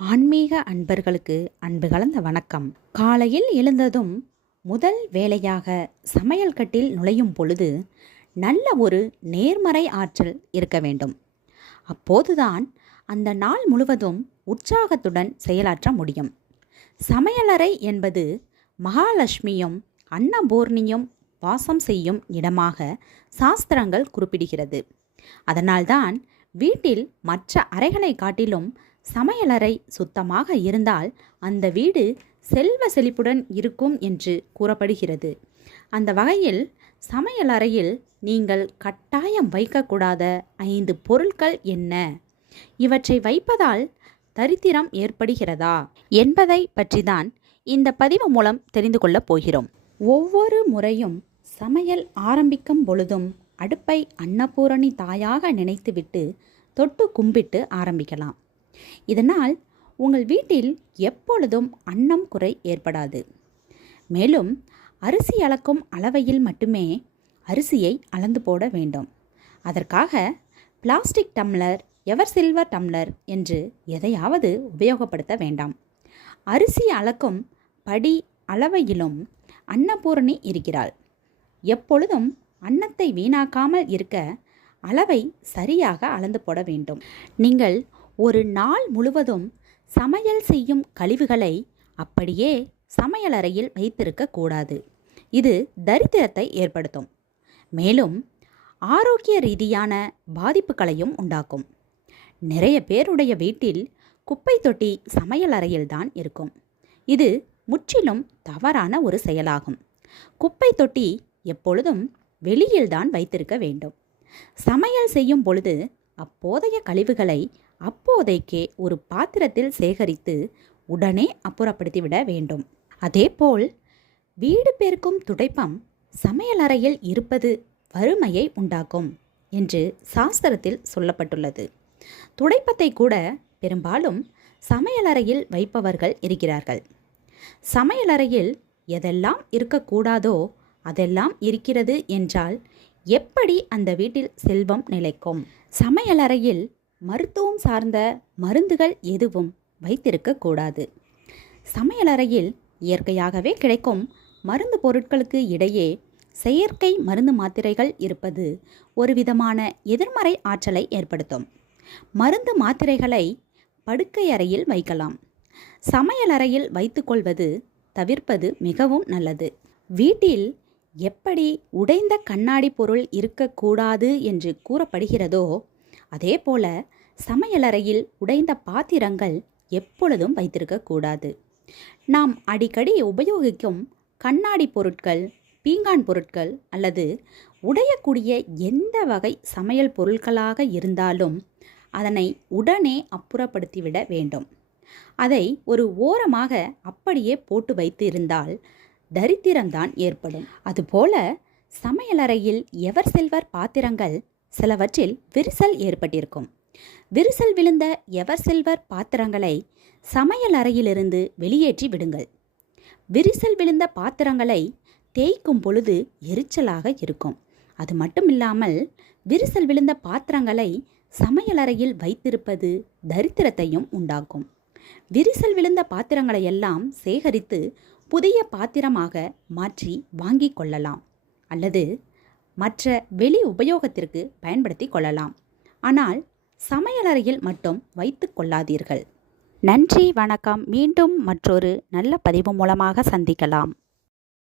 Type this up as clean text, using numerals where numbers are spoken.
ஆன்மீக அன்பர்களுக்கு அன்பு கலந்த வணக்கம். காலையில் எழுந்ததும் முதல் வேலையாக சமையல் கட்டில் நுழையும் பொழுது நல்ல ஒரு நேர்மறை ஆற்றல் இருக்க வேண்டும். அப்போதுதான் அந்த நாள் முழுவதும் உற்சாகத்துடன் செயலாற்ற முடியும். சமையலறை என்பது மகாலட்சுமியும் அன்னபூர்ணியும் வாசம் செய்யும் இடமாக சாஸ்திரங்கள் குறிப்பிடுகிறது. அதனால்தான் வீட்டில் மற்ற அறைகளை காட்டிலும் சமையலறை சுத்தமாக இருந்தால் அந்த வீடு செல்வ செழிப்புடன் இருக்கும் என்று கூறப்படுகிறது. அந்த வகையில் சமையலறையில் நீங்கள் கட்டாயம் வைக்கக்கூடாத 5 பொருட்கள் என்ன, இவற்றை வைப்பதால் தரித்திரம் ஏற்படுகிறதா என்பதை பற்றிதான் இந்த பதிவு மூலம் தெரிந்து கொள்ளப் போகிறோம். ஒவ்வொரு முறையும் சமையல் ஆரம்பிக்கும் பொழுதும் அடுப்பை அன்னபூரணி தாயாக நினைத்துவிட்டு தொட்டு கும்பிட்டு ஆரம்பிக்கலாம். இதனால் உங்கள் வீட்டில் எப்பொழுதும் அன்னம் குறை ஏற்படாது. மேலும் அரிசி அளக்கும் அளவையில் மட்டுமே அரிசியை அளந்து போட வேண்டும். அதற்காக plastic tumbler, ever silver tumbler என்று எதையாவது உபயோகப்படுத்த வேண்டாம். அரிசி அளக்கும் படி அளவையிலும் அன்னபூரணி இருக்கிறாள். எப்பொழுதும் அன்னத்தை வீணாக்காமல் இருக்க அளவை சரியாக அளந்து போட வேண்டும். நீங்கள் ஒரு நாள் முழுவதும் சமையல் செய்யும் கழிவுகளை அப்படியே சமையலறையில் வைத்திருக்க கூடாது. இது தரித்திரத்தை ஏற்படுத்தும். மேலும் ஆரோக்கிய ரீதியான பாதிப்புகளையும் உண்டாக்கும். நிறைய பேருடைய வீட்டில் குப்பை தொட்டி சமையலறையில்தான் இருக்கும். இது முற்றிலும் தவறான ஒரு செயலாகும். குப்பை தொட்டி எப்பொழுதும் வெளியில்தான் வைத்திருக்க வேண்டும். சமையல் செய்யும் பொழுது அப்போதைய கழிவுகளை அப்போதைக்கே ஒரு பாத்திரத்தில் சேகரித்து உடனே அப்புறப்படுத்திவிட வேண்டும். அதேபோல் வீடு பெருக்கும் துடைப்பம் சமையலறையில் இருப்பது வறுமையை உண்டாக்கும் என்று சாஸ்திரத்தில் சொல்லப்பட்டுள்ளது. துடைப்பத்தை கூட பெரும்பாலும் சமையலறையில் வைப்பவர்கள் இருக்கிறார்கள். சமையலறையில் எதெல்லாம் இருக்கக்கூடாதோ அதெல்லாம் இருக்கிறது என்றால் எப்படி அந்த வீட்டில் செல்வம் நிலைக்கும்? சமையலறையில் மருத்துவம் சார்ந்த மருந்துகள் எதுவும் வைத்திருக்க கூடாது. சமையலறையில் இயற்கையாகவே கிடைக்கும் மருந்து பொருட்களுக்கு இடையே செயற்கை மருந்து மாத்திரைகள் இருப்பது ஒரு விதமான எதிர்மறை ஆற்றலை ஏற்படுத்தும். மருந்து மாத்திரைகளை படுக்கை அறையில் வைக்கலாம். சமையலறையில் வைத்துக்கொள்வது தவிர்ப்பது மிகவும் நல்லது. வீட்டில் எப்படி உடைந்த கண்ணாடி பொருள் இருக்கக்கூடாது என்று கூறப்படுகிறதோ அதேபோல சமையலறையில் உடைந்த பாத்திரங்கள் எப்பொழுதும் வைத்திருக்கக்கூடாது. நாம் அடிக்கடி உபயோகிக்கும் கண்ணாடி பொருட்கள், பீங்கான் பொருட்கள் அல்லது உடையக்கூடிய எந்த வகை சமையல் பொருட்களாக இருந்தாலும் அதனை உடனே அப்புறப்படுத்திவிட வேண்டும். அதை ஒரு ஓரமாக அப்படியே போட்டு வைத்து இருந்தால் தரித்திரம்தான் ஏற்படும். அதுபோல சமையலறையில் எவர் சில்வர் பாத்திரங்கள் சிலவற்றில் விரிசல் ஏற்பட்டிருக்கும். விரிசல் விழுந்த எவர் சில்வர் பாத்திரங்களை சமையல் அறையிலிருந்து வெளியேற்றி விடுங்கள். விரிசல் விழுந்த பாத்திரங்களை தேய்க்கும் பொழுது எரிச்சலாக இருக்கும். அது மட்டுமில்லாமல் விரிசல் விழுந்த பாத்திரங்களை சமையலறையில் வைத்திருப்பது தரித்திரத்தையும் உண்டாக்கும். விரிசல் விழுந்த பாத்திரங்களை எல்லாம் சேகரித்து புதிய பாத்திரமாக மாற்றி வாங்கி கொள்ளலாம் அல்லது மற்ற வெளி உபயோகத்திற்கு பயன்படுத்தி கொள்ளலாம். ஆனால் சமையலறையில் மட்டும் வைத்து கொள்ளாதீர்கள். நன்றி, வணக்கம். மீண்டும் மற்றொரு நல்ல பதிவு மூலமாக சந்திக்கலாம்.